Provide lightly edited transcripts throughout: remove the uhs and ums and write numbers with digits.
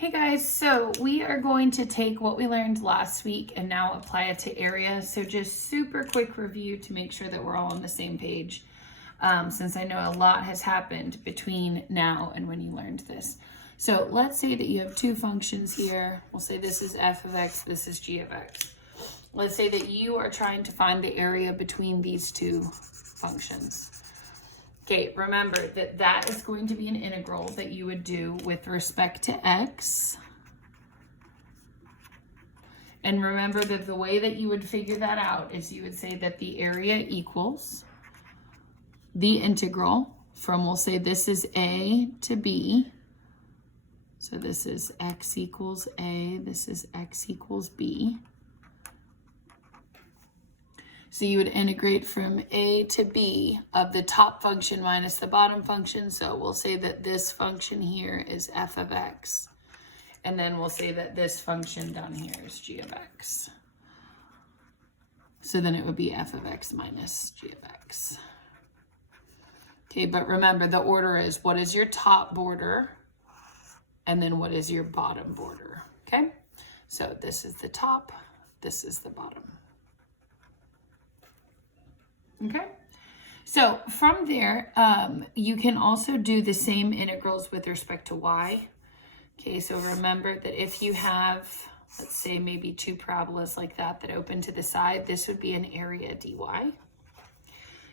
Hey guys, so we are going to take what we learned last week and now apply it to area. So just super quick review to make sure that we're all on the same page, since I know a lot has happened between now and when you learned this. So let's say that you have two functions here. We'll say this is f of x, this is g of x. Let's say that you are trying to find the area between these two functions. Okay, remember that that is going to be an integral that you would do with respect to x. And remember that the way that you would figure that out is you would say that the area equals the integral from, we'll say this is a to b. So this is x equals a, this is x equals b. So you would integrate from a to b of the top function minus the bottom function. So we'll say that this function here is f of x. And then we'll say that this function down here is g of x. So then it would be f of x minus g of x. Okay, but remember the order is what is your top border and then what is your bottom border, okay? So this is the top, this is the bottom. Okay, so from there, you can also do the same integrals with respect to y. Okay, so remember that if you have, let's say maybe two parabolas like that that open to the side, this would be an area dy.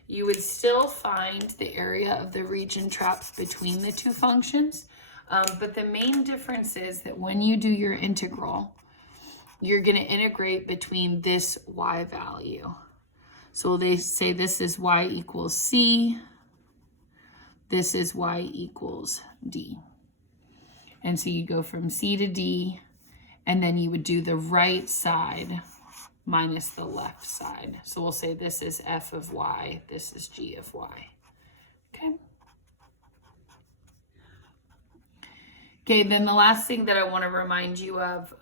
You would still find the area of the region trapped between the two functions, but the main difference is that when you do your integral, you're going to integrate between this y value. So they say this is y equals c, this is y equals d. And so you go from c to d, and then you would do the right side minus the left side. So we'll say this is f of y, this is g of y, okay? Okay, then the last thing that I want to remind you of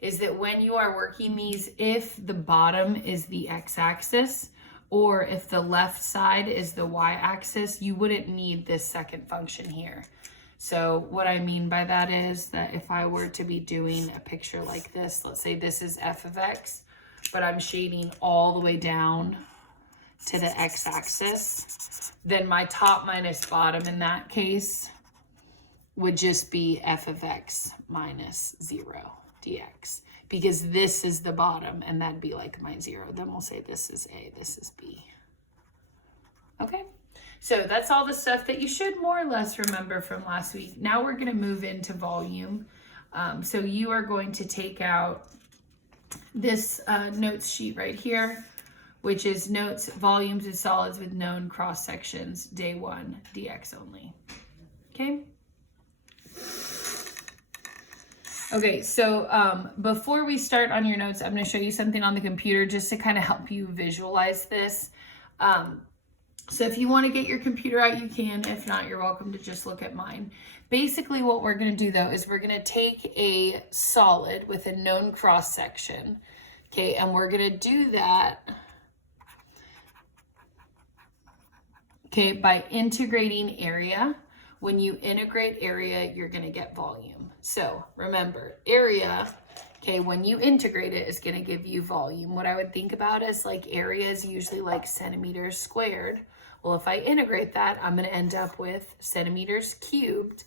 is that when you are working these, if the bottom is the x-axis or if the left side is the y-axis, you wouldn't need this second function here. So what I mean by that is that if I were to be doing a picture like this, let's say this is f of x, but I'm shading all the way down to the x-axis, then my top minus bottom in that case would just be f of x minus 0 dx, because this is the bottom and that'd be like my 0. Then we'll say this is a, this is b. Okay, so that's all the stuff that you should more or less remember from last week. Now we're going to move into volume. So you are going to take out this notes sheet right here, which is notes volumes of solids with known cross sections, day 1, dx only. Okay. Okay, so before we start on your notes, I'm going to show you something on the computer just to kind of help you visualize this. So if you want to get your computer out, you can. If not, you're welcome to just look at mine. Basically, what we're going to do, though, is we're going to take a solid with a known cross section, okay, and we're going to do that, okay, by integrating area. When you integrate area, you're going to get volume. So remember, area, okay, when you integrate it, is going to give you volume. What I would think about is like area is usually like centimeters squared. Well, if I integrate that, I'm going to end up with centimeters cubed.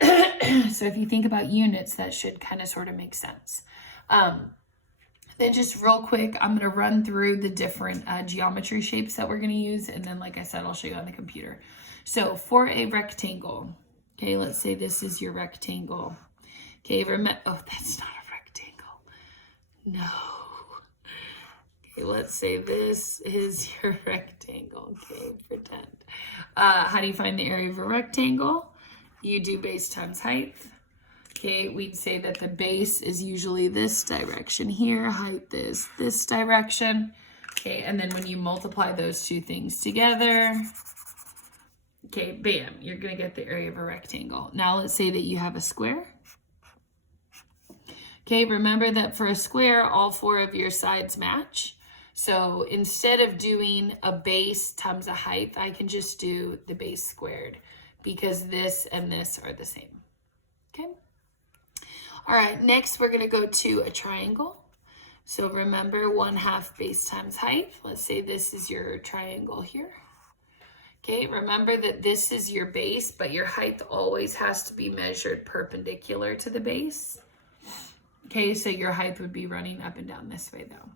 So if you think about units, that should kind of sort of make sense. Then just real quick, I'm going to run through the different geometry shapes that we're going to use. And then, like I said, I'll show you on the computer. So for a rectangle, okay, let's say this is your rectangle. Okay, oh, that's not a rectangle. No. Okay, let's say this is your rectangle. Okay, pretend. How do you find the area of a rectangle? You do base times height. Okay, we'd say that the base is usually this direction here, height is this direction. Okay, and then when you multiply those two things together, okay, bam, you're going to get the area of a rectangle. Now let's say that you have a square. Okay, remember that for a square, all 4 of your sides match. So instead of doing a base times a height, I can just do the base squared because this and this are the same. Okay. All right, next we're gonna go to a triangle. So remember 1/2 base times height. Let's say this is your triangle here. Okay, remember that this is your base, but your height always has to be measured perpendicular to the base. Okay, so your height would be running up and down this way though.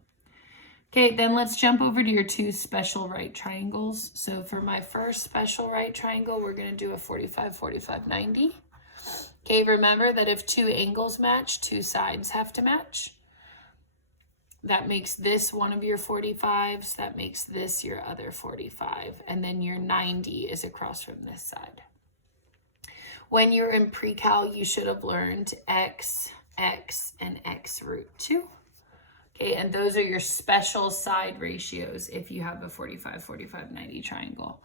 Okay, then let's jump over to your 2 special right triangles. So for my first special right triangle, we're gonna do a 45, 45, 90. Okay, remember that if 2 angles match, 2 sides have to match. That makes this one of your 45s. That makes this your other 45. And then your 90 is across from this side. When you're in pre-cal, you should have learned x, x, and x root 2. Okay, and those are your special side ratios if you have a 45, 45, 90 triangle.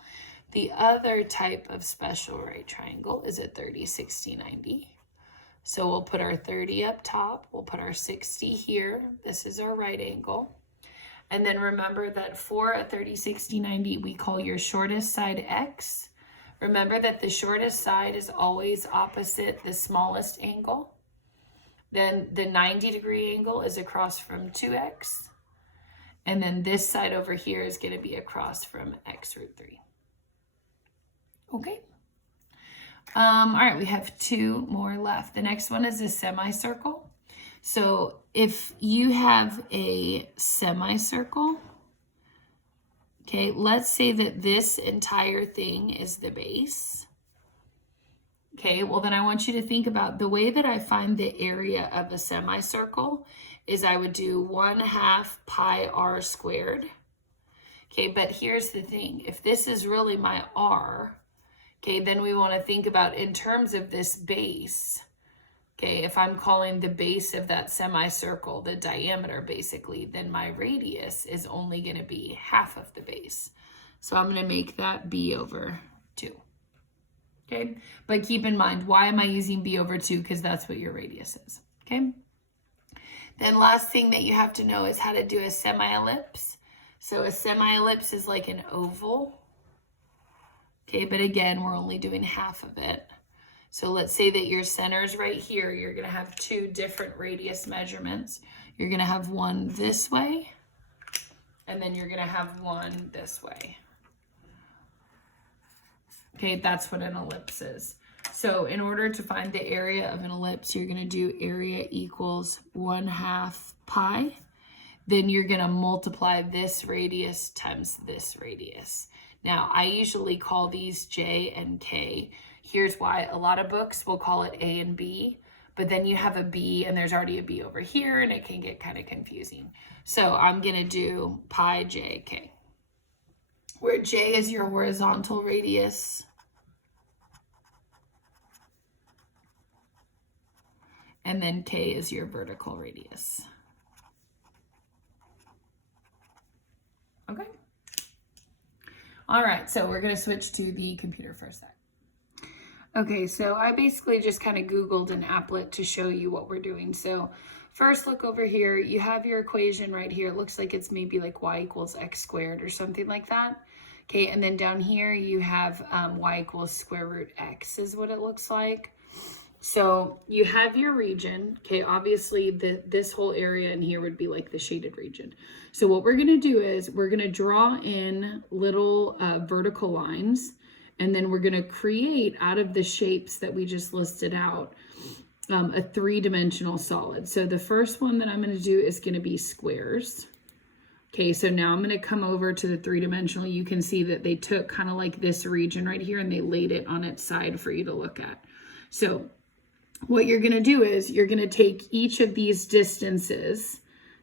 The other type of special right triangle is a 30, 60, 90. So we'll put our 30 up top, we'll put our 60 here. This is our right angle. And then remember that for a 30, 60, 90, we call your shortest side x. Remember that the shortest side is always opposite the smallest angle. Then the 90-degree angle is across from 2x. And then this side over here is going to be across from x root 3. Okay. All right, we have 2 more left. The next one is a semicircle. So if you have a semicircle, okay, let's say that this entire thing is the base. Okay, well then I want you to think about the way that I find the area of a semicircle is I would do 1/2 pi r squared. Okay, but here's the thing. If this is really my r, okay, then we want to think about in terms of this base. Okay, if I'm calling the base of that semicircle the diameter basically, then my radius is only going to be 1/2 of the base. So I'm going to make that b over 2. Okay, but keep in mind, why am I using b over 2? Because that's what your radius is. Okay, then last thing that you have to know is how to do a semi-ellipse. So a semi-ellipse is like an oval. Okay, but again, we're only doing 1/2 of it. So let's say that your center is right here. You're going to have 2 different radius measurements. You're going to have one this way, and then you're going to have one this way. Okay, that's what an ellipse is. So in order to find the area of an ellipse, you're going to do area equals 1/2 pi. Then you're going to multiply this radius times this radius. Now, I usually call these J and K. Here's why. A lot of books will call it A and B, but then you have a B and there's already a B over here and it can get kind of confusing. So I'm going to do pi J K, where J is your horizontal radius and then K is your vertical radius. Okay. All right, so we're going to switch to the computer for a sec. Okay, so I basically just kind of Googled an applet to show you what we're doing. So first, look over here. You have your equation right here. It looks like it's maybe like y equals x squared or something like that. Okay, and then down here you have y equals square root x is what it looks like. So you have your region. Okay, obviously this whole area in here would be like the shaded region. So what we're going to do is we're going to draw in little vertical lines, and then we're going to create out of the shapes that we just listed out a 3-dimensional solid. So the first one that I'm going to do is going to be squares. Okay, so now I'm going to come over to the 3-dimensional. You can see that they took kind of like this region right here and they laid it on its side for you to look at. So what you're going to do is you're going to take each of these distances.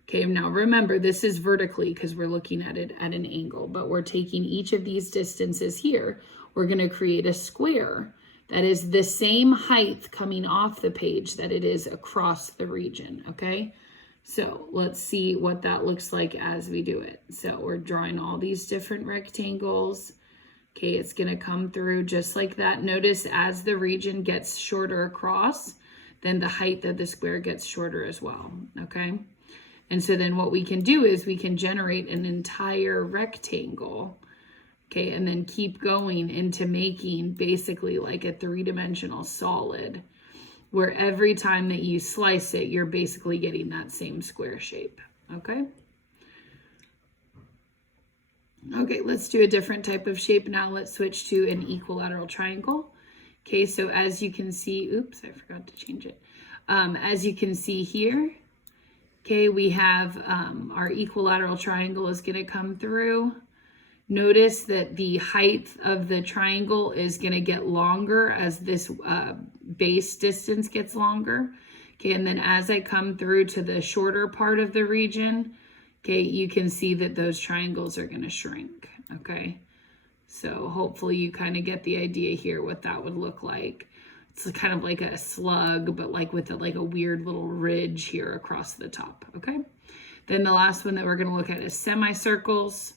Okay, now remember, this is vertically because we're looking at it at an angle, but we're taking each of these distances here. We're going to create a square that is the same height coming off the page that it is across the region, okay? So let's see what that looks like as we do it. So we're drawing all these different rectangles. Okay, it's going to come through just like that. Notice as the region gets shorter across, then the height of the square gets shorter as well, okay? And so then what we can do is we can generate an entire rectangle, okay, and then keep going into making basically like a 3-dimensional solid. where every time that you slice it, you're basically getting that same square shape, okay? Okay, let's do a different type of shape now. Let's switch to an equilateral triangle. Okay, so as you can see, oops, I forgot to change it. As you can see here, okay, we have our equilateral triangle is going to come through. Notice that the height of the triangle is going to get longer as this base distance gets longer. Okay, and then as I come through to the shorter part of the region, okay, you can see that those triangles are going to shrink, okay? So hopefully you kind of get the idea here what that would look like. It's kind of like a slug, but like with like a weird little ridge here across the top, okay? Then the last one that we're going to look at is semicircles.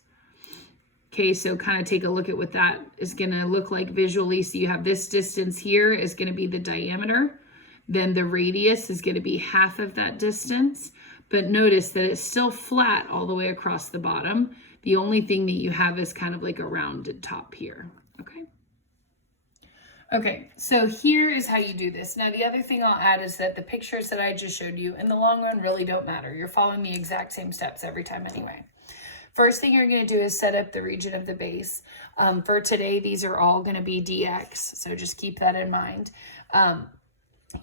Okay, so kind of take a look at what that is going to look like visually. So you have this distance here is going to be the diameter. Then the radius is going to be half of that distance. But notice that it's still flat all the way across the bottom. The only thing that you have is kind of like a rounded top here, okay? Okay, so here is how you do this. Now, the other thing I'll add is that the pictures that I just showed you in the long run really don't matter. You're following the exact same steps every time anyway. First thing you're going to do is set up the region of the base. For today, these are all going to be dx, so just keep that in mind.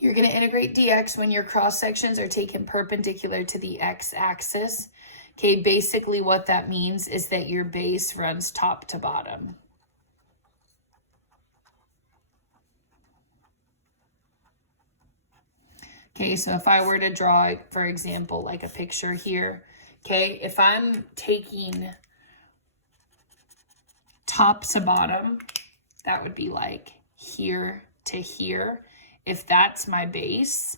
You're going to integrate dx when your cross sections are taken perpendicular to the x-axis. Okay, basically what that means is that your base runs top to bottom. Okay, so if I were to draw, for example, like a picture here, okay, if I'm taking top to bottom, that would be like here to here. If that's my base,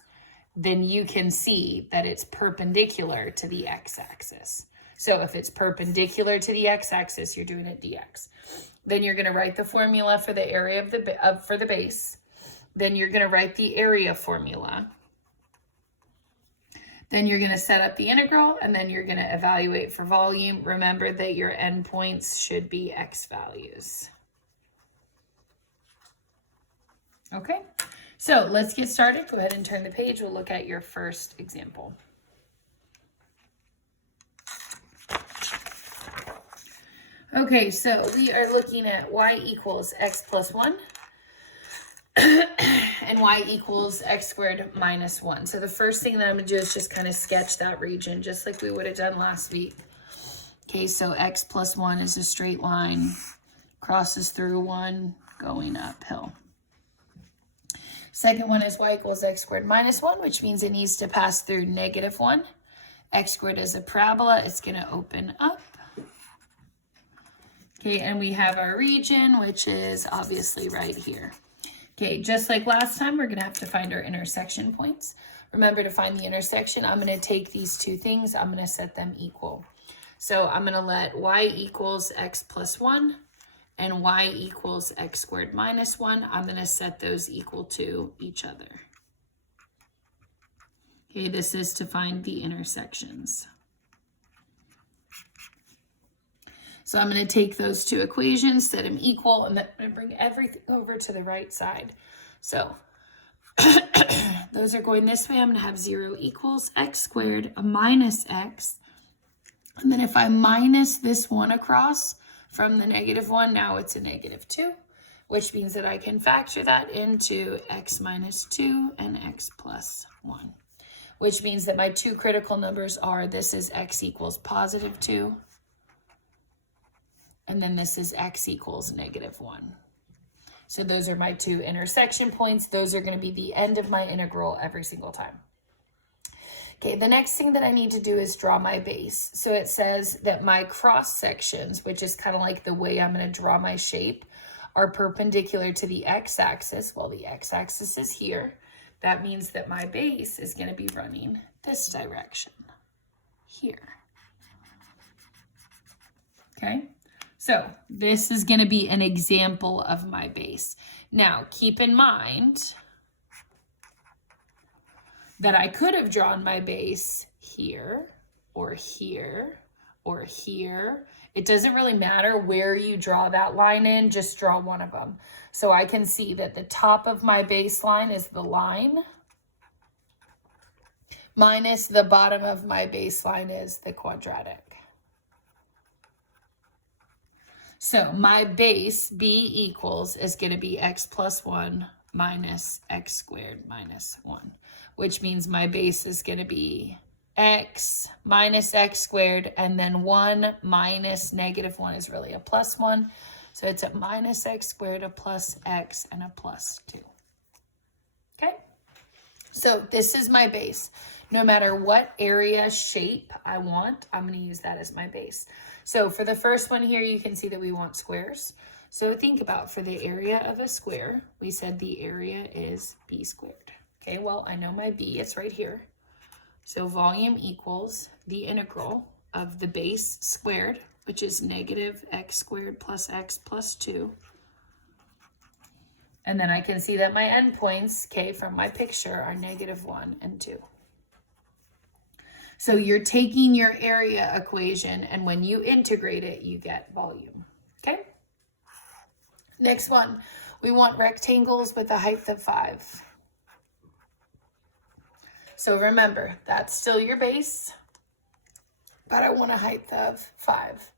then you can see that it's perpendicular to the x-axis. So if it's perpendicular to the x-axis, you're doing it dx. Then you're going to write the formula for the area of for the base. Then you're going to write the area formula. Then you're going to set up the integral, and then you're going to evaluate for volume. Remember that your endpoints should be x values. Okay, so let's get started. Go ahead and turn the page. We'll look at your first example. Okay, so we are looking at y equals x plus 1. And y equals x squared minus 1. So the first thing that I'm going to do is just kind of sketch that region, just like we would have done last week. Okay, so x plus 1 is a straight line, crosses through 1, going uphill. Second one is y equals x squared minus 1, which means it needs to pass through negative 1. X squared is a parabola. It's going to open up. Okay, and we have our region, which is obviously right here. Okay, just like last time, we're going to have to find our intersection points. Remember, to find the intersection, I'm going to take these two things, I'm going to set them equal. So I'm going to let y equals x plus 1 and y equals x squared minus 1. I'm going to set those equal to each other. Okay, this is to find the intersections. So I'm going to take those two equations, set them equal, and then I'm going to bring everything over to the right side. So those are going this way. I'm going to have 0 equals x squared minus x. And then if I minus this 1 across from the negative 1, now it's a negative 2, which means that I can factor that into x minus 2 and x plus 1, which means that my two critical numbers are, this is x equals positive 2. And then this is x equals negative 1. So those are my two intersection points. Those are going to be the end of my integral every single time. Okay, the next thing that I need to do is draw my base. So it says that my cross sections, which is kind of like the way I'm going to draw my shape, are perpendicular to the x-axis. Well, the x-axis is here. That means that my base is going to be running this direction here. Okay. So this is going to be an example of my base. Now, keep in mind that I could have drawn my base here or here or here. It doesn't really matter where you draw that line in, just draw one of them. So I can see that the top of my baseline is the line. minus the bottom of my baseline is the quadratic. So my base, b equals, is going to be x plus 1 minus x squared minus 1, which means my base is going to be x minus x squared, and then 1 minus negative 1 is really a plus 1. So it's a minus x squared, a plus x, and a plus 2. Okay? So this is my base. No matter what area shape I want, I'm going to use that as my base. So for the first one here, you can see that we want squares. So think about, for the area of a square, we said the area is b squared. Okay, well, I know my b, it's right here. So volume equals the integral of the base squared, which is negative x squared plus x plus 2. And then I can see that my endpoints, okay, from my picture are negative 1 and 2. So you're taking your area equation, and when you integrate it, you get volume, okay? Next one, we want rectangles with a height of 5. So remember, that's still your base, but I want a height of 5.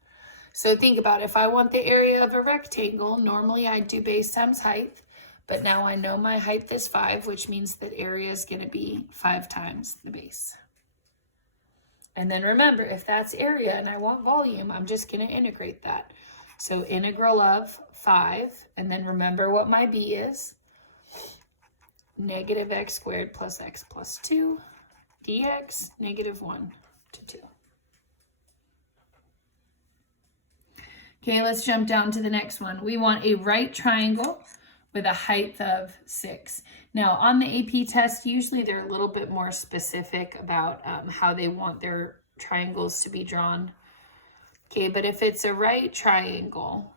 So think about, if I want the area of a rectangle, normally I'd do base times height, but now I know my height is 5, which means that area is going to be 5 times the base. And then remember, if that's area and I want volume, I'm just going to integrate that. So integral of 5, and then remember what my b is. Negative x squared plus x plus 2 dx, negative 1 to 2. Okay, let's jump down to the next one. We want a right triangle with a height of 6. Now, on the AP test, usually they're a little bit more specific about how they want their triangles to be drawn. Okay, but if it's a right triangle,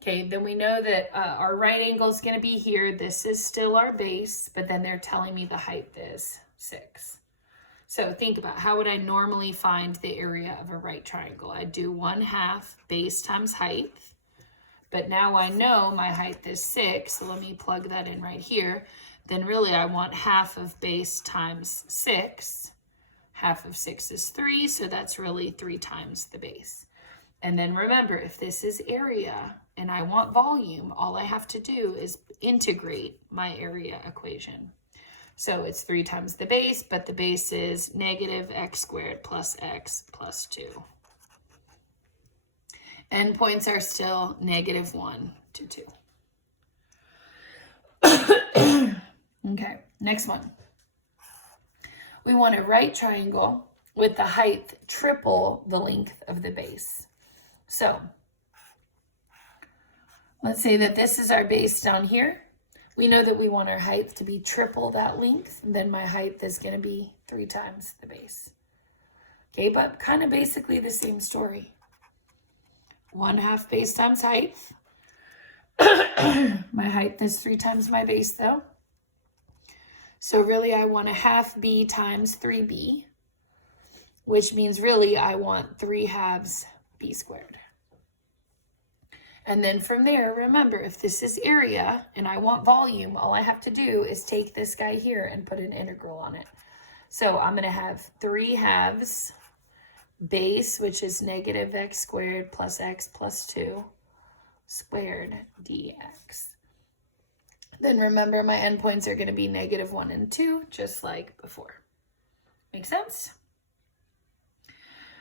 okay, then we know that our right angle is going to be here. This is still our base, but then they're telling me the height is 6. So think about, how would I normally find the area of a right triangle? I'd do 1/2 base times height. But now I know my height is 6, so let me plug that in right here. Then really I want half of base times 6. Half of 6 is 3, so that's really 3 times the base. And then remember, if this is area and I want volume, all I have to do is integrate my area equation. So it's 3 times the base, but the base is negative x squared plus x plus 2. Endpoints are still negative 1 to 2. Okay, next one. We want a right triangle with the height triple the length of the base. So let's say that this is our base down here. We know that we want our height to be triple that length. Then my height is going to be 3 times the base. Okay, but kind of basically the same story. 1/2 base times height. My height is 3 times my base though. So really I want a 1/2 b times 3b, which means really I want 3/2 b squared. And then from there, remember, if this is area and I want volume, all I have to do is take this guy here and put an integral on it. So I'm going to have 3/2 base, which is negative x squared plus x plus 2 squared dx. Then remember, my endpoints are going to be negative 1 and 2, just like before. Make sense?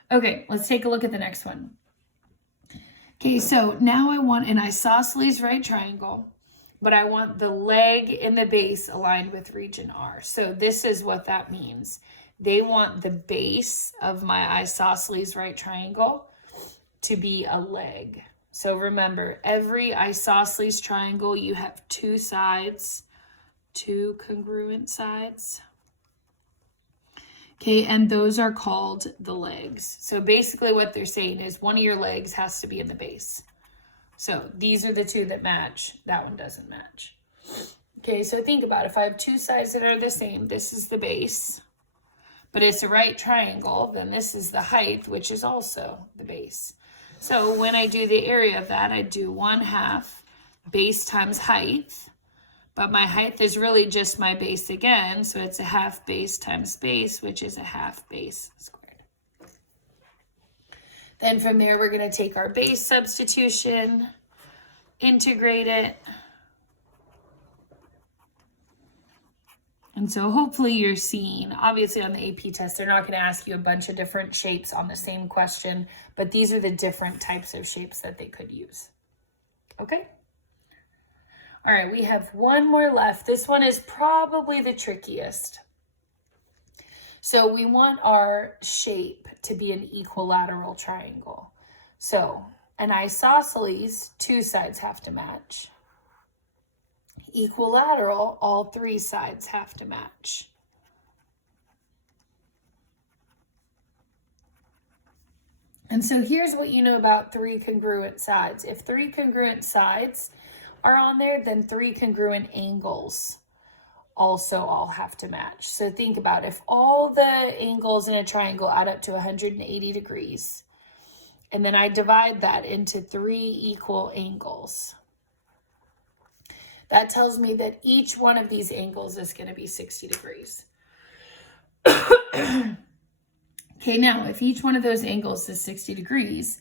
Okay, let's take a look at the next one. Okay, so now I want an isosceles right triangle, but I want the leg in the base aligned with region R. So this is what that means. They want the base of my isosceles right triangle to be a leg. So remember, every isosceles triangle, you have 2 sides, 2 congruent sides. Okay, and those are called the legs. So basically what they're saying is one of your legs has to be in the base. So these are the 2 that match. That one doesn't match. Okay, so think about it. If I have 2 sides that are the same, this is the base, but it's a right triangle, then this is the height, which is also the base. So when I do the area of that, I do 1/2 base times height, But my height is really just my base again, so it's a half base times base, which is a half base squared. Then from there, we're going to take our base substitution, integrate it. And so hopefully you're seeing, obviously on the AP test, they're not going to ask you a bunch of different shapes on the same question, but these are the different types of shapes that they could use. Okay? All right, we have one more left. This one is probably the trickiest. So we want our shape to be an equilateral triangle. So an isosceles, two sides have to match. Equilateral, all three sides have to match. And so here's what you know about three congruent sides. If three congruent sides are on there, then three congruent angles also all have to match. So think about if all the angles in a triangle add up to 180 degrees, and then I divide that into three equal angles. That tells me that each one of these angles is going to be 60 degrees. Okay, now if each one of those angles is 60 degrees,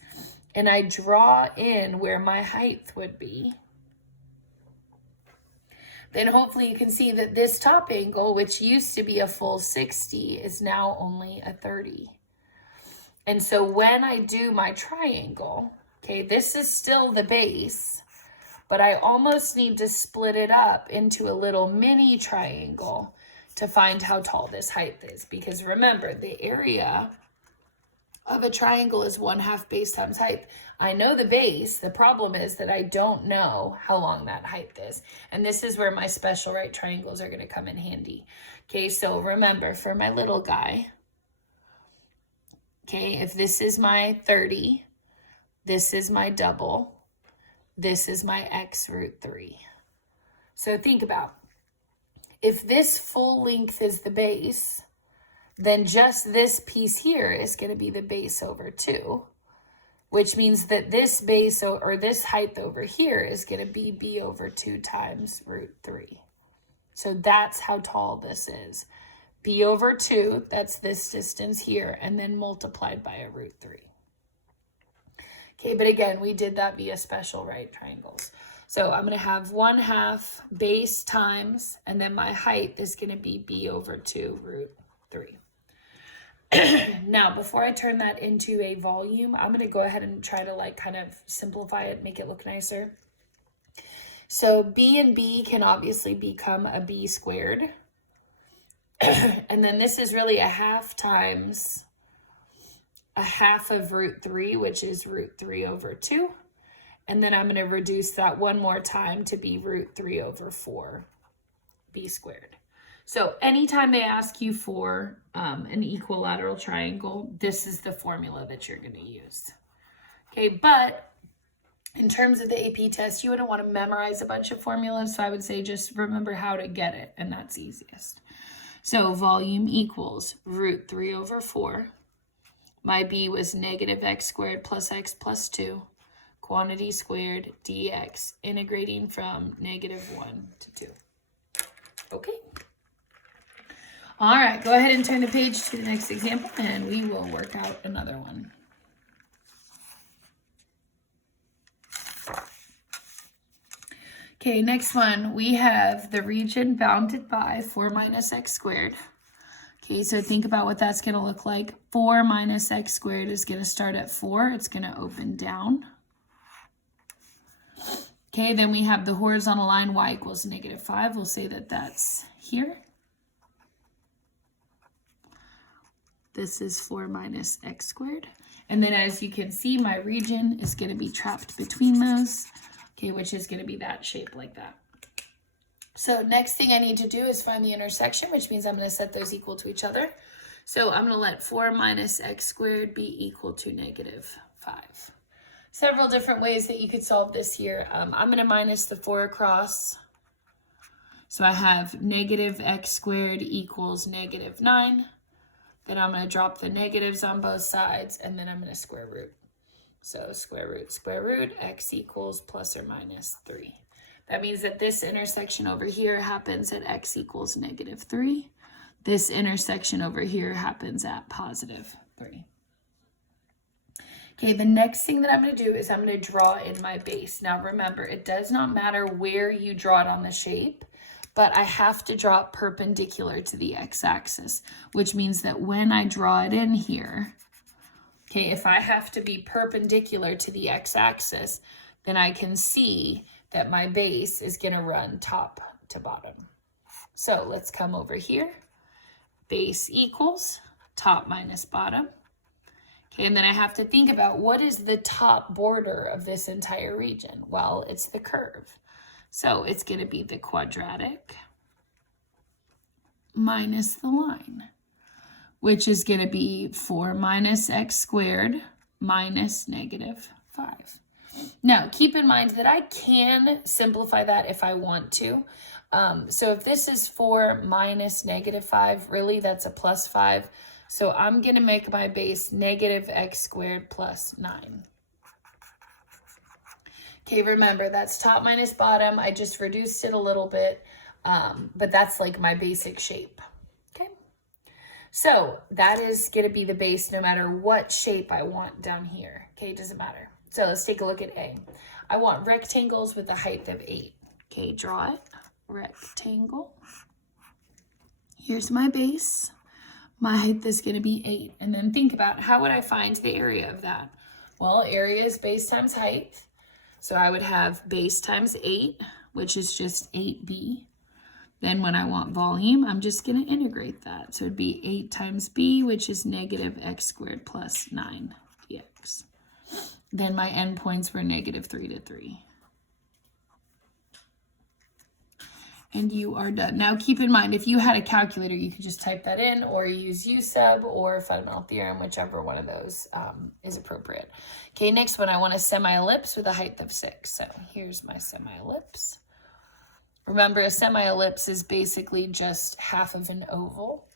and I draw in where my height would be, then hopefully you can see that this top angle, which used to be a full 60, is now only a 30. And so when I do my triangle, okay, this is still the base, but I almost need to split it up into a little mini triangle to find how tall this height is. Because remember, the area of a triangle is 1/2 base times height. I know the base. The problem is that I don't know how long that height is. And this is where my special right triangles are going to come in handy. Okay, so remember, for my little guy, okay, if this is my 30, this is my double, this is my x root 3. So think about, if this full length is the base, then just this piece here is going to be the base over 2, which means that this base or this height over here is going to be b over 2 times root 3. So that's how tall this is. B over 2, that's this distance here, and then multiplied by a root 3. Okay, but again, we did that via special right triangles. So I'm going to have 1/2 base times, and then my height is going to be b over 2 root 3. Now, before I turn that into a volume, I'm going to go ahead and try to like kind of simplify it, make it look nicer. So b and b can obviously become a b squared. And then this is really 1/2 times 1/2 of root 3, which is root 3 over 2. And then I'm going to reduce that one more time to be root 3 over 4 b squared. So anytime they ask you for an equilateral triangle, this is the formula that you're going to use. Okay, but in terms of the AP test, you wouldn't want to memorize a bunch of formulas, so I would say just remember how to get it, and that's easiest. So volume equals root 3 over 4. My b was negative x squared plus x plus 2, quantity squared dx, integrating from -1 to 2. Okay. All right, go ahead and turn the page to the next example, and we will work out another one. Okay, next one, we have the region bounded by 4 minus x squared. Okay, so think about what that's going to look like. 4 minus x squared is going to start at 4. It's going to open down. Okay, then we have the horizontal line y equals -5. We'll say that that's here. This is 4 minus x squared. And then as you can see, my region is going to be trapped between those, okay, which is going to be that shape like that. So next thing I need to do is find the intersection, which means I'm going to set those equal to each other. So I'm going to let 4 minus x squared be equal to -5. Several different ways that you could solve this here. I'm going to minus the 4 across. So I have negative x squared equals -9. Then I'm going to drop the negatives on both sides, and then I'm going to square root. So square root, x equals plus or minus 3. That means that this intersection over here happens at x equals -3. This intersection over here happens at +3. Okay, the next thing that I'm going to do is I'm going to draw in my base. Now remember, it does not matter where you draw it on the shape, but I have to draw it perpendicular to the x-axis, which means that when I draw it in here, okay, if I have to be perpendicular to the x-axis, then I can see that my base is going to run top to bottom. So let's come over here. Base equals top minus bottom. Okay, and then I have to think about what is the top border of this entire region? Well, it's the curve. So it's going to be the quadratic minus the line, which is going to be 4 minus x squared minus -5. Now, keep in mind that I can simplify that if I want to. So if this is 4 minus -5, really that's a +5. So I'm going to make my base -x squared plus 9. Okay, remember that's top minus bottom. I just reduced it a little bit, but that's like my basic shape. Okay, so that is going to be the base no matter what shape I want down here. Okay, it doesn't matter. So let's take a look at A. I want rectangles with a height of 8. Okay, draw it. Rectangle. Here's my base. My height is going to be 8. And then think about, how would I find the area of that? Well, area is base times height. So I would have base times 8, which is just 8b. Then when I want volume, I'm just going to integrate that. So it'd be 8 times b, which is -x squared plus 9 dx. Then my endpoints were -3 to 3. And you are done. Now keep in mind, if you had a calculator, you could just type that in, or use U sub or fundamental theorem, whichever one of those is appropriate. Okay, next one, I want a semi-ellipse with a height of 6. So here's my semi-ellipse. Remember, a semi-ellipse is basically just half of an oval.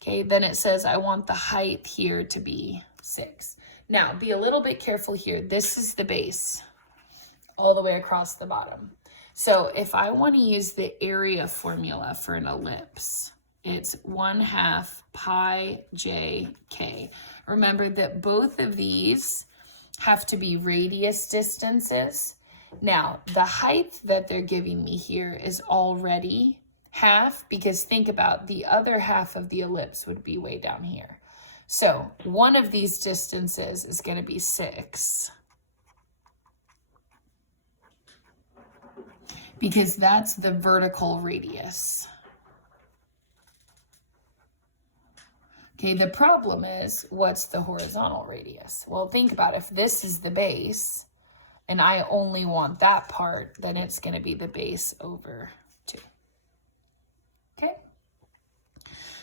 Okay, then it says I want the height here to be 6. Now, be a little bit careful here. This is the base all the way across the bottom. So if I want to use the area formula for an ellipse, it's 1/2 pi j k. Remember that both of these have to be radius distances. Now, the height that they're giving me here is already half, because think about the other half of the ellipse would be way down here. So one of these distances is going to be 6. Because that's the vertical radius. Okay, the problem is, what's the horizontal radius? Well, think about if this is the base, and I only want that part, then it's going to be the base over 2. Okay?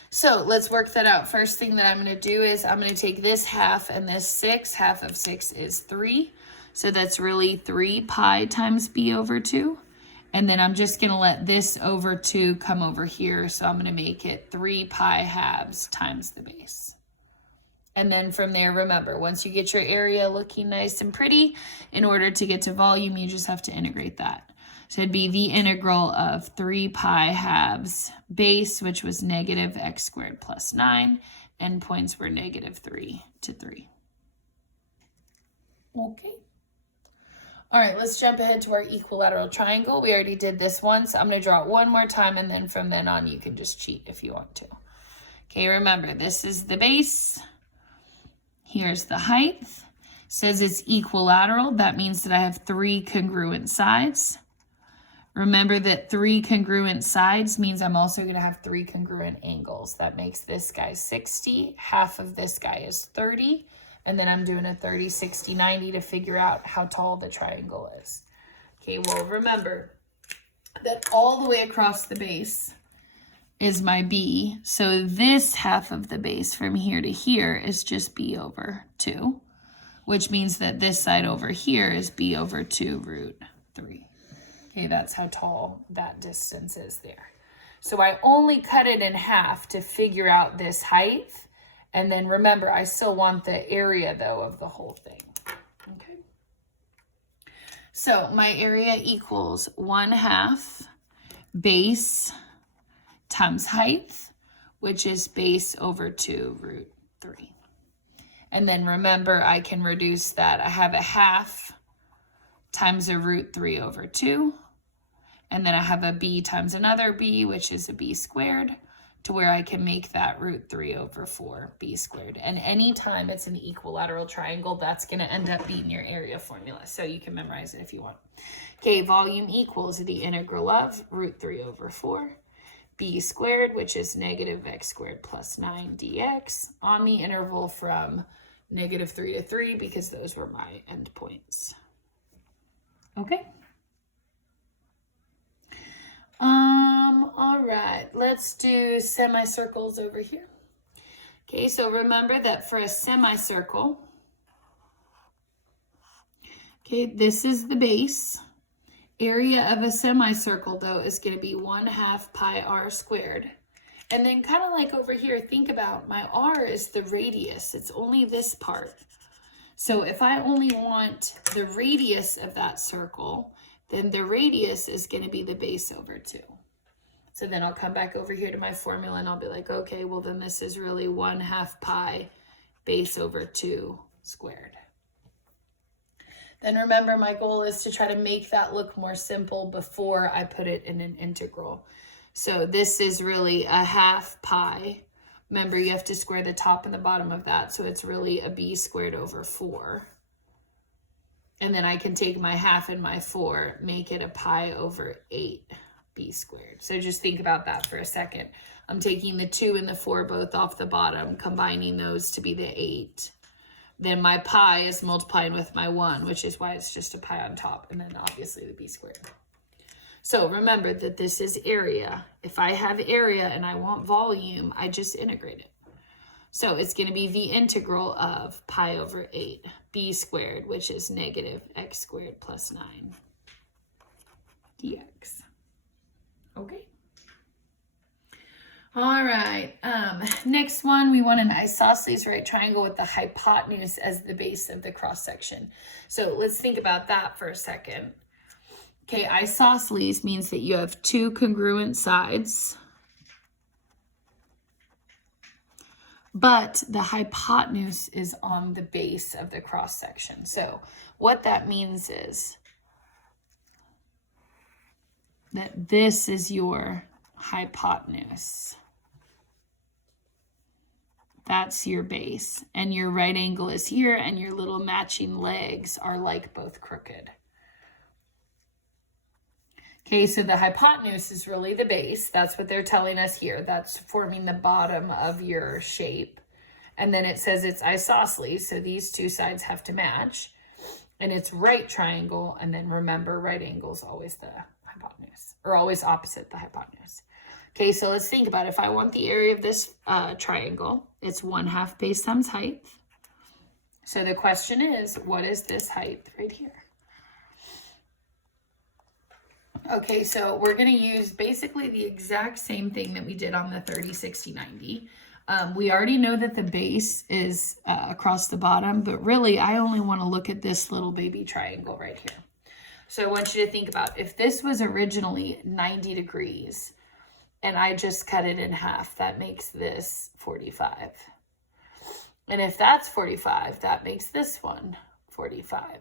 So let's work that out. First thing that I'm going to do is I'm going to take this half and this 6. Half of 6 is 3. So that's really 3 pi times b over 2. And then I'm just going to let this over 2 come over here. So I'm going to make it 3 pi halves times the base. And then from there, remember, once you get your area looking nice and pretty, in order to get to volume, you just have to integrate that. So it'd be the integral of 3 pi halves base, which was -x squared plus 9. Endpoints were -3 to 3. Okay. All right, let's jump ahead to our equilateral triangle. We already did this one, so I'm going to draw it one more time, and then from then on, you can just cheat if you want to. Okay, remember, this is the base. Here's the height. Says it's equilateral. That means that I have 3 congruent sides. Remember that 3 congruent sides means I'm also going to have 3 congruent angles. That makes this guy 60. Half of this guy is 30. And then I'm doing a 30, 60, 90 to figure out how tall the triangle is. Okay, well, remember that all the way across the base is my b. So this half of the base from here to here is just b over 2, which means that this side over here is b over 2 root 3. Okay, that's how tall that distance is there. So I only cut it in half to figure out this height. And then remember, I still want the area, though, of the whole thing. Okay. So my area equals 1/2 base times height, which is base over 2 root 3. And then remember, I can reduce that. I have a 1/2 times a root 3 over 2. And then I have a b times another b, which is a b squared, to where I can make that root 3 over 4 b squared. And anytime it's an equilateral triangle, that's going to end up being your area formula. So you can memorize it if you want. Okay, volume equals the integral of root 3 over 4 b squared, which is negative x squared plus 9 dx on the interval from -3 to 3, because those were my endpoints. Okay. All right, let's do semicircles over here. Okay, so remember that for a semicircle, okay, this is the base. Area of a semicircle, though, is going to be 1/2 pi r squared. And then kind of like over here, think about my r is the radius. It's only this part. So if I only want the radius of that circle, then the radius is going to be the base over 2. So then I'll come back over here to my formula and I'll be like, okay, well then this is really 1/2 pi base over 2 squared. Then remember, my goal is to try to make that look more simple before I put it in an integral. So this is really a 1/2 pi. Remember, you have to square the top and the bottom of that. So it's really a b squared over 4. And then I can take my 1/2 and my 4, make it a pi over 8 b squared. So just think about that for a second. I'm taking the 2 and the 4 both off the bottom, combining those to be the 8. Then my pi is multiplying with my 1, which is why it's just a pi on top. And then obviously the b squared. So remember that this is area. If I have area and I want volume, I just integrate it. So it's going to be the integral of pi over 8 b squared, which is negative x squared plus 9 dx. Okay. All right. Next one, we want an isosceles right triangle with the hypotenuse as the base of the cross section. So let's think about that for a second. Okay, isosceles means that you have two congruent sides, but the hypotenuse is on the base of the cross section. So what that means is that this is your hypotenuse. That's your base, and your right angle is here, and your little matching legs are like both crooked. Okay, so the hypotenuse is really the base. That's what they're telling us here. That's forming the bottom of your shape. And then it says it's isosceles, so these two sides have to match. And it's right triangle, and then remember, right angle is always the hypotenuse, or always opposite the hypotenuse. Okay, so let's think about it. If I want the area of this triangle, it's 1/2 base times height. So the question is, what is this height right here? Okay, so we're going to use basically the exact same thing that we did on the 30, 60, 90. We already know that the base is across the bottom, but really I only want to look at this little baby triangle right here. So I want you to think about, if this was originally 90 degrees and I just cut it in half, that makes this 45. And if that's 45, that makes this one 45.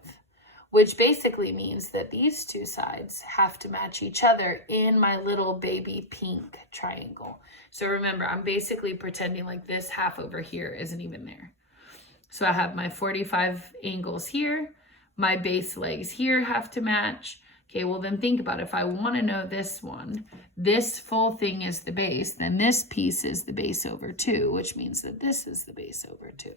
Which basically means that these two sides have to match each other in my little baby pink triangle. So remember, I'm basically pretending like this half over here isn't even there. So I have my 45 angles here. My base legs here have to match. Okay, well then think about it. If I want to know this one, this full thing is the base, then this piece is the base over 2, which means that this is the base over 2.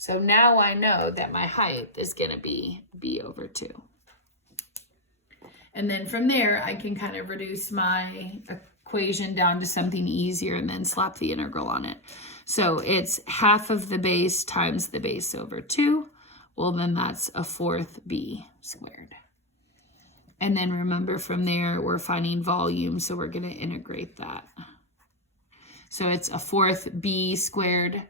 So now I know that my height is going to be b over 2. And then from there, I can kind of reduce my equation down to something easier and then slap the integral on it. So it's half of the base times the base over 2. Well, then that's a 4th b squared. And then remember, from there, we're finding volume, so we're going to integrate that. So it's a 4th b squared.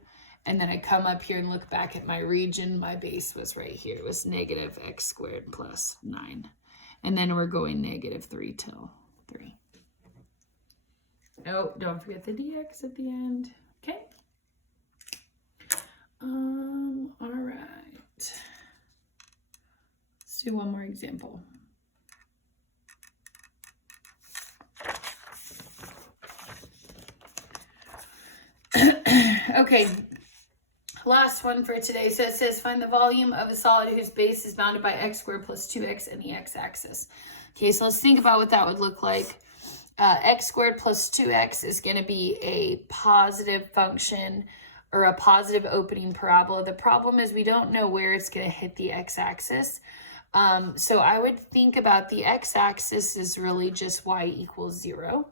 And then I come up here and look back at my region. My base was right here. It was negative x squared plus 9. And then we're going -3 till 3. Oh, don't forget the dx at the end. Okay. All right. Let's do one more example. Okay, last one for today. So it says find the volume of a solid whose base is bounded by x squared plus 2x and the x-axis. Okay, so let's think about what that would look like. X squared plus 2x is going to be a positive function or a positive opening parabola. The problem is we don't know where it's going to hit the x-axis. So I would think about the x-axis is really just y equals 0.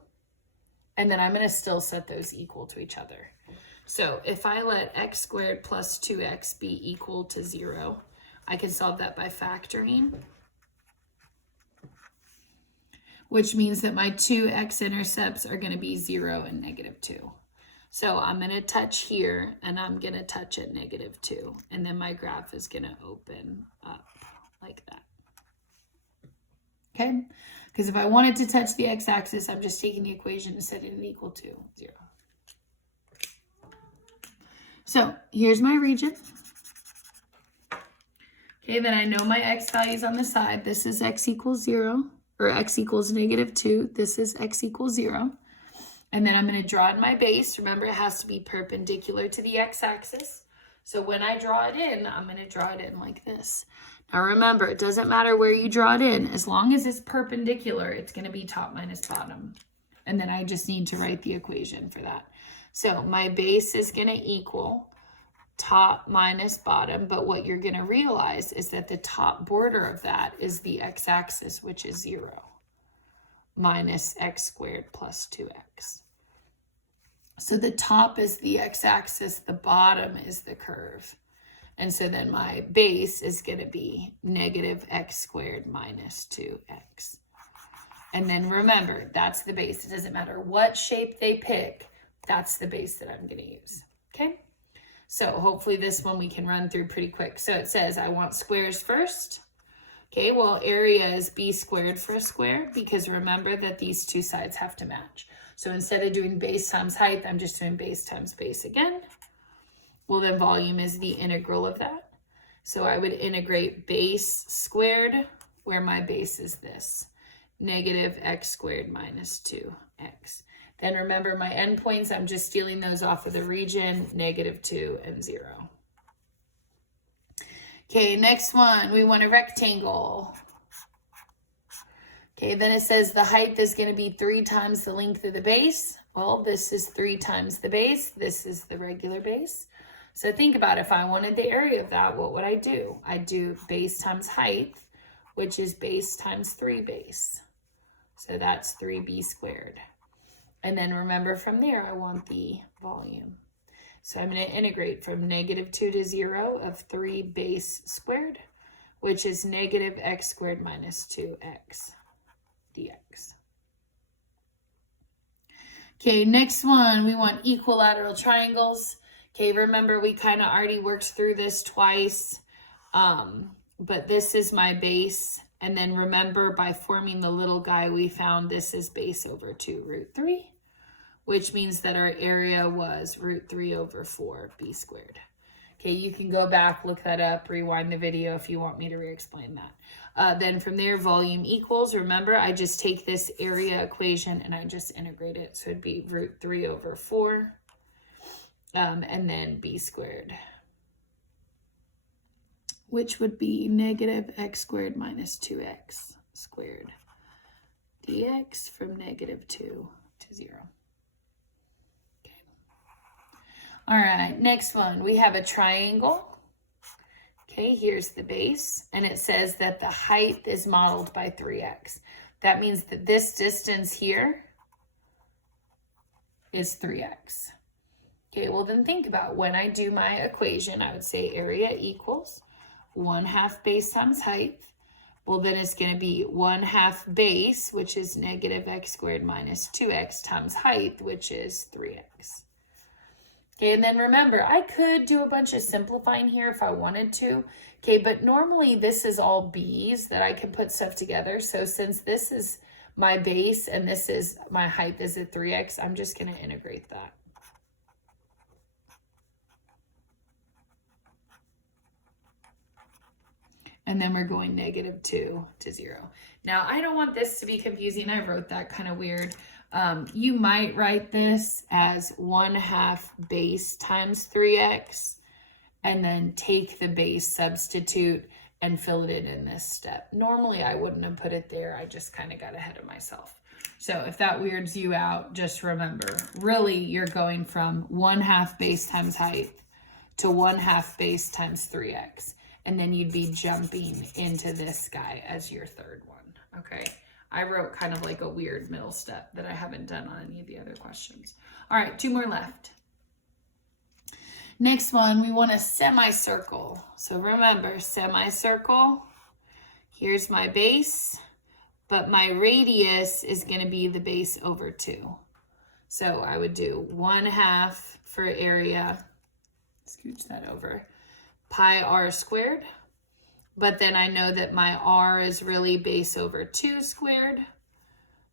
And then I'm going to still set those equal to each other. So if I let x squared plus 2x be equal to 0, I can solve that by factoring, which means that my two x-intercepts are going to be 0 and -2. So I'm going to touch here, and I'm going to touch at -2. And then my graph is going to open up like that. Okay? Because if I wanted to touch the x-axis, I'm just taking the equation and setting it equal to 0. So here's my region. Okay, then I know my x values on the side. This is x equals 0, or x equals -2. This is x equals 0. And then I'm going to draw in my base. Remember, it has to be perpendicular to the x-axis. So when I draw it in, I'm going to draw it in like this. Now remember, it doesn't matter where you draw it in. As long as it's perpendicular, it's going to be top minus bottom. And then I just need to write the equation for that. So my base is going to equal top minus bottom, but what you're going to realize is that the top border of that is the x-axis, which is 0, minus x squared plus 2x. So the top is the x-axis, the bottom is the curve. And so then my base is going to be -x squared minus 2x. And then remember, that's the base. It doesn't matter what shape they pick. That's the base that I'm going to use. Okay? So hopefully this one we can run through pretty quick. So it says I want squares first. Okay, well, area is b squared for a square because remember that these two sides have to match. So instead of doing base times height, I'm just doing base times base again. Well, then volume is the integral of that. So I would integrate base squared, where my base is this, -x squared minus 2x. Then remember my endpoints, I'm just stealing those off of the region, -2 and 0. Okay, next one, we want a rectangle. Okay, then it says the height is going to be 3 times the length of the base. Well, this is 3 times the base. This is the regular base. So think about if I wanted the area of that, what would I do? I'd do base times height, which is base times 3 base. So that's 3b squared. And then remember from there, I want the volume. So I'm going to integrate from -2 to 0 of 3 base squared, which is -x squared minus 2x dx. Okay, next one, we want equilateral triangles. Okay, remember we kind of already worked through this twice, but this is my base. And then remember by forming the little guy, we found this is base over 2√3. Which means that our area was √3/4 b squared. Okay, you can go back, look that up, rewind the video if you want me to re-explain that. Then from there, volume equals, remember, I just take this area equation and I just integrate it. So it'd be √3/4, and then b squared, which would be -x squared minus 2x squared dx from -2 to 0. All right, next one, we have a triangle. Okay, here's the base, and it says that the height is modeled by 3x. That means that this distance here is 3x. Okay, well then think about when I do my equation, I would say area equals 1/2 base times height. Well, then it's going to be 1/2 base, which is -x squared minus 2x times height, which is 3x. Okay, and then remember, I could do a bunch of simplifying here if I wanted to. Okay, but normally this is all B's that I can put stuff together. So since this is my base and this is my height is a 3x, I'm just going to integrate that. And then we're going -2 to 0. Now, I don't want this to be confusing. I wrote that kind of weird. You might write this as 1/2 base times 3x, and then take the base, substitute, and fill it in this step. Normally, I wouldn't have put it there. I just kind of got ahead of myself. So if that weirds you out, just remember, really, you're going from 1/2 base times height to 1/2 base times 3x. And then you'd be jumping into this guy as your third one, okay? I wrote kind of like a weird middle step that I haven't done on any of the other questions. All right, 2 more left. Next one, we want a semicircle. So remember, semicircle, here's my base, but my radius is gonna be the base over 2. So I would do 1/2 for area, scooch that over, pi r squared, but then I know that my r is really base over 2 squared.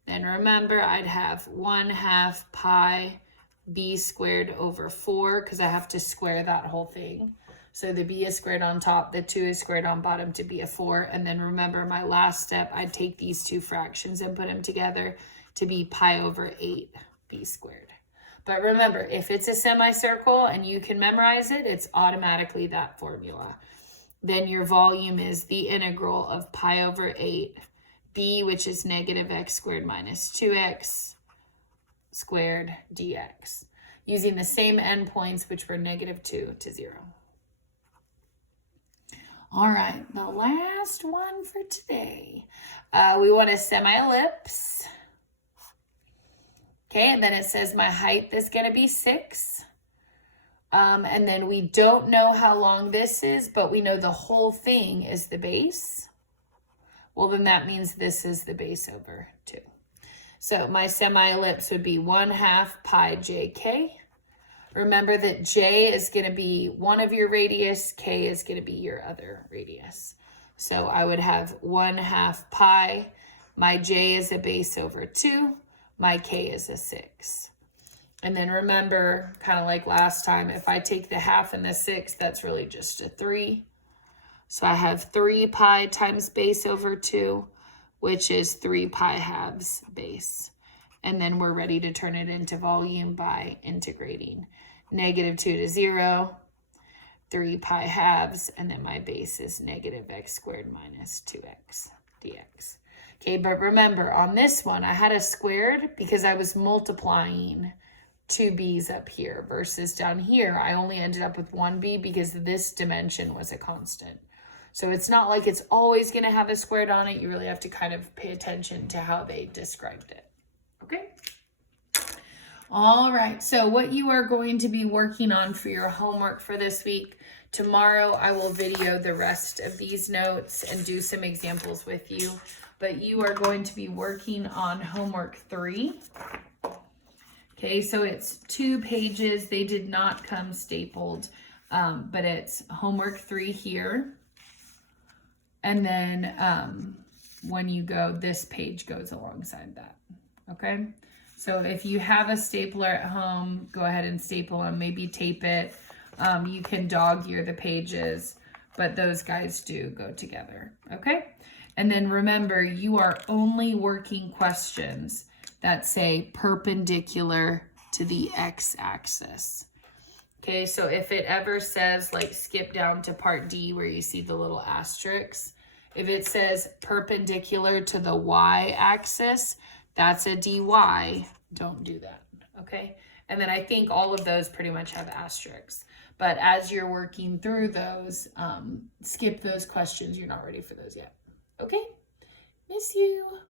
Then remember, I'd have 1/2 pi b squared over 4 because I have to square that whole thing. So the b is squared on top, the 2 is squared on bottom to be a 4. And then remember my last step, I'd take these two fractions and put them together to be pi over 8 b squared. But remember, if it's a semicircle and you can memorize it, it's automatically that formula. Then your volume is the integral of pi over 8, b, which is -x squared minus 2x squared dx, using the same endpoints, which were -2 to 0. All right, the last one for today. We want a semi-ellipse. Okay, and then it says my height is going to be 6. And then we don't know how long this is, but we know the whole thing is the base. Well, then that means this is the base over 2. So my semi-ellipse would be 1/2 pi jk. Remember that j is going to be one of your radius, k is going to be your other radius. So I would have 1/2 pi. My j is a base over 2. My k is a 6. And then remember, kind of like last time, if I take the 1/2 and the 6, that's really just a 3. So I have 3 pi times base over 2, which is 3 pi halves base. And then we're ready to turn it into volume by integrating. -2 to 0, 3 pi halves, and then my base is -x squared minus 2x dx. Okay, but remember, on this one, I had a squared because I was multiplying 2 b's up here versus down here, I only ended up with 1 b because this dimension was a constant. So it's not like it's always going to have a squared on it. You really have to kind of pay attention to how they described it. Okay? All right, so what you are going to be working on for your homework for this week, tomorrow I will video the rest of these notes and do some examples with you. But you are going to be working on homework 3. Okay, so it's 2 pages. They did not come stapled, but it's homework 3 here. And then when you go, this page goes alongside that, okay? So if you have a stapler at home, go ahead and staple them, maybe tape it. You can dog ear the pages, but those guys do go together, okay? And then remember, you are only working questions that say perpendicular to the x-axis. Okay, so if it ever says, like, skip down to part D where you see the little asterisks, if it says perpendicular to the y-axis, that's a dy. Don't do that, okay? And then I think all of those pretty much have asterisks. But as you're working through those, skip those questions. You're not ready for those yet. Okay? Miss you.